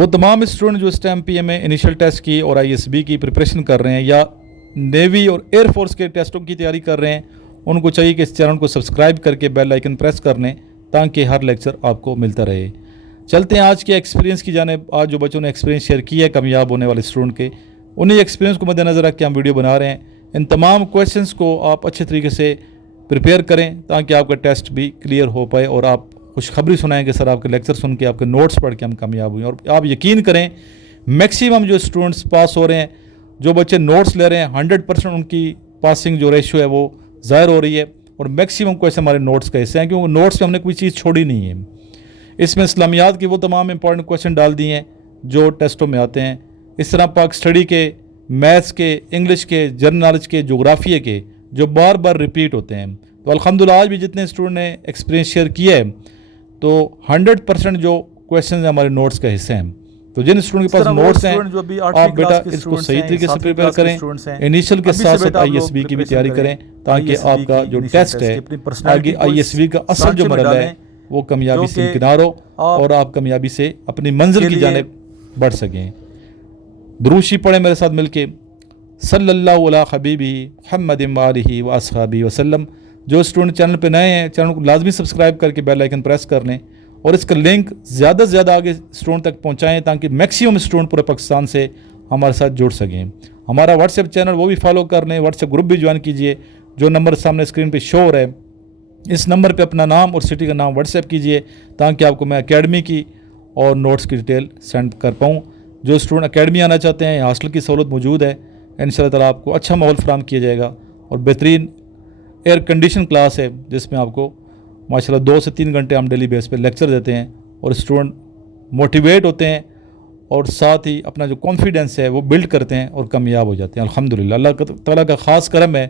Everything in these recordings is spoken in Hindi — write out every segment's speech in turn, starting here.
वो तमाम स्टूडेंट जो इस टाइम पीएमए इनिशियल टेस्ट की और आईएसबी की प्रिपरेशन कर रहे हैं या नेवी और एयरफोर्स के टेस्टों की तैयारी कर रहे हैं, उनको चाहिए कि इस चैनल को सब्सक्राइब करके बेल आइकन प्रेस कर लें ताकि हर लेक्चर आपको मिलता रहे। चलते हैं आज के एक्सपीरियंस की जानिब। आज जो बच्चों ने एक्सपीरियंस शेयर किया है कामयाब होने वाले स्टूडेंट के, उन्हीं एक्सपीरियंस को मद्देनज़र रख के हम वीडियो बना रहे हैं। इन तमाम क्वेश्चंस को आप अच्छे तरीके से प्रिपेयर करें ताकि आपका टेस्ट भी क्लियर हो पाए और आप खुशखबरी सुनाएं कि सर आपके लेक्चर सुन के, आपके नोट्स पढ़ के हम कामयाब हुए। और आप यकीन करें मैक्सिमम जो स्टूडेंट्स पास हो रहे हैं, जो बच्चे नोट्स ले रहे हैं, 100% उनकी पासिंग जो रेशियो है वो ज़ाहिर हो रही है। और मैक्सिमम क्वेश्चन हमारे नोट्स का हिस्से हैं क्योंकि नोट्स में हमने कोई चीज़ छोड़ी नहीं है। इसमें इस्लामियात की वो तमाम इंपॉर्टेंट क्वेश्चन डाल दिए हैं जो टेस्टों में आते हैं। इस तरह पाक स्टडी के, मैथ्स के, इंग्लिश के, जनरल नॉलेज के, जोग्राफिया के जो बार बार रिपीट होते हैं। तो अल्हम्दुलिल्लाह आज भी जितने स्टूडेंट ने एक्सपीरियंस शेयर किया है तो 100% जो क्वेश्चन हमारे नोट्स का हिस्से हैं। तो जिन स्टूडेंट के पास नोट्स हैं आप बेटा इसको सही तरीके से प्रिपेयर करें, इनिशियल के साथ साथ आईएसबी की भी तैयारी करें ताकि आपका जो टेस्ट है आगे आईएसबी का असल जो मरहला है वो कामयाबी से किनार हो और आप कामयाबी से अपनी मंजिल की जानिब बढ़ सकें। दुरूशी पढ़े मेरे साथ मिलके, सल्लल्लाहु अला हबीबी मुहम्मद वालिही व अस्हाबी वसल्लम। जो स्टूडेंट चैनल पे नए हैं, चैनल को लाजमी सब्सक्राइब करके बेल आइकन प्रेस कर लें और इसका लिंक ज़्यादा से ज़्यादा आगे स्टूडेंट तक पहुँचाएँ ताकि मैक्सिमम स्टूडेंट पूरे पाकिस्तान से हमारे साथ जुड़ सकें। हमारा व्हाट्सएप चैनल वो भी फॉलो कर लें, व्हाट्सएप ग्रुप भी ज्वाइन कीजिए। जो नंबर सामने स्क्रीन पर शो हो रहा है इस नंबर पे अपना नाम और सिटी का नाम व्हाट्सएप कीजिए ताकि आपको मैं एकेडमी की और नोट्स की डिटेल सेंड कर पाऊँ। जो स्टूडेंट एकेडमी आना चाहते हैं, हॉस्टल की सहूलत मौजूद है, इंशाअल्लाह ताला आपको अच्छा माहौल फराहम किया जाएगा और बेहतरीन एयर कंडीशन क्लास है जिसमें आपको माशाल्लाह 2 से 3 घंटे हम डेली बेस पे लेक्चर देते हैं और स्टूडेंट मोटिवेट होते हैं और साथ ही अपना जो कॉन्फिडेंस है वो बिल्ड करते हैं और कामयाब हो जाते हैं। अल्हम्दुलिल्लाह अल्लाह ताला का ख़ास करम है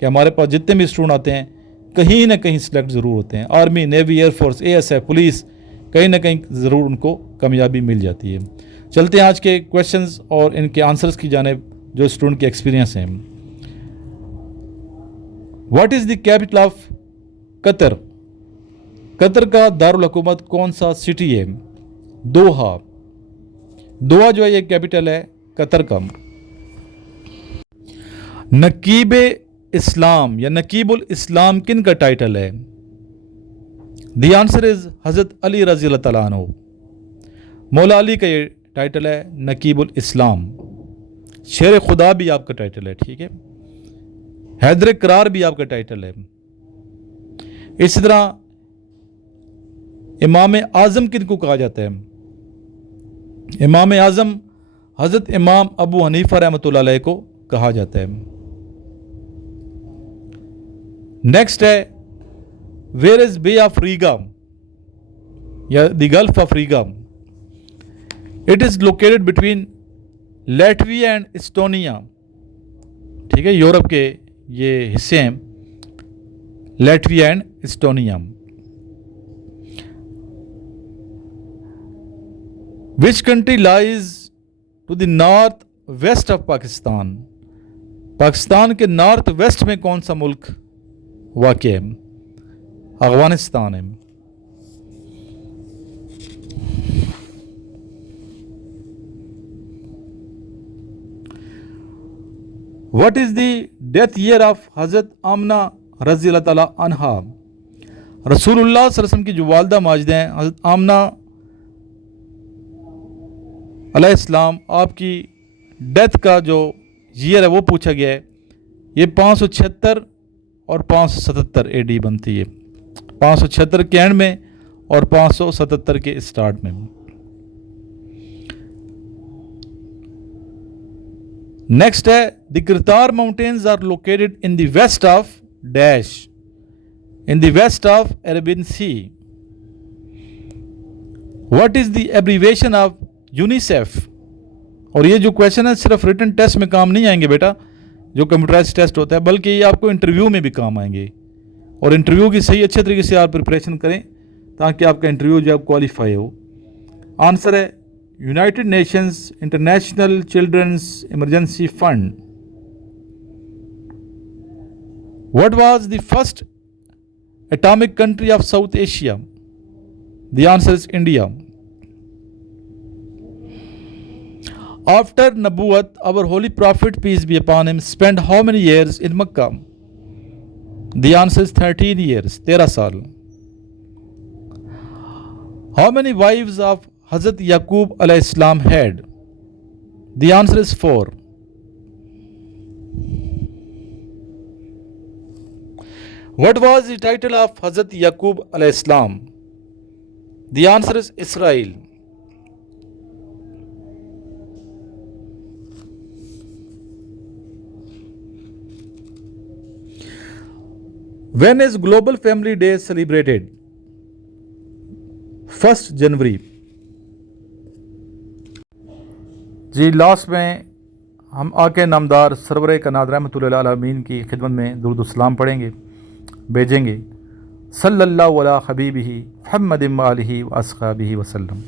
कि हमारे पास जितने भी स्टूडेंट आते हैं कहीं ना कहीं सिलेक्ट ज़रूर होते हैं। Army, navy, air force, ASF, police, कहीं ना कहीं ज़रूर उनको कामयाबी मिल जाती है। चलते हैं आज के क्वेश्चंस और इनके आंसर्स की जानिब जो स्टूडेंट के एक्सपीरियंस हैं। What is the capital of Qatar? Qatar का दारुल हुकूमत कौन सा सिटी है? दोहा। दोहा जो है ये कैपिटल है कतर का। नकीब इस्लाम या नकीबुल इस्लाम किन का टाइटल है? द आंसर इज हज़रत अली रज़ी अल्लाह तआला अन्हु। मौला अली का ये टाइटल है नकीबुल इस्लाम। शेर खुदा भी आपका टाइटल है, ठीक है। हैदर करार भी आपका टाइटल है। इसी तरह इमाम आज़म किनको कहा जाता है? इमाम आज़म हज़रत इमाम अबू हनीफा रहमतुल्लाह अलैह को कहा जाता है। नेक्स्ट है where is bay of Riga या the Gulf of Riga? It is located between Latvia and Estonia, ठीक है। यूरोप के ये हिस्से हैं Latvia and Estonia. Which country lies to the north west of Pakistan? Pakistan के नॉर्थ वेस्ट में कौन सा मुल्क वाक़ है? अफगानिस्तान है। What is the death year of हज़रत आमना रज़ी अल्लाह ताला अन्हा? रसूलुल्लाह सल्लल्लाहु अलैहि वसल्लम की जो वालदा माजिदा हैं हज़रत आमना अलैहिस्सलाम, आपकी डेथ का जो ईयर है वो पूछा गया है। ये 576 और 577 AD बनती है। 576 के एंड में और 577 के स्टार्ट में। नेक्स्ट है the Kirthar mountains are located in the west of dash, in the west of Arabian sea. What is the abbreviation of UNICEF? और ये जो क्वेश्चन है सिर्फ रिटन टेस्ट में काम नहीं आएंगे बेटा, जो कंप्यूटराइज टेस्ट होता है, बल्कि ये आपको इंटरव्यू में भी काम आएंगे। और इंटरव्यू की सही अच्छे तरीके से आप प्रिपरेशन करें ताकि आपका इंटरव्यू जो आप क्वालिफाई हो। आंसर है United Nations International Children's Emergency Fund. What was the first atomic country of South Asia? The answer is India. After Nabuwat, our holy prophet, peace be upon him, spent how many years in Makkah? The answer is 13 years, 13 saal. How many wives of Hazrat Yaqub alayhi salam had? The answer is 4. What was the title of Hazrat Yaqub alayhi salam? The answer is Israel. When is Global Family Day celebrated? 1st January. Ji last में हम आके नामदार सरवर कायनात रहमतुल्लाह अलमीन की खिदमत में दुरूद सलाम पढ़ेंगे, भेजेंगे। सल्लल्लाहु अला हबीबिही मुहम्मदिन व आलिही व अस्हाबिही वसल्लम।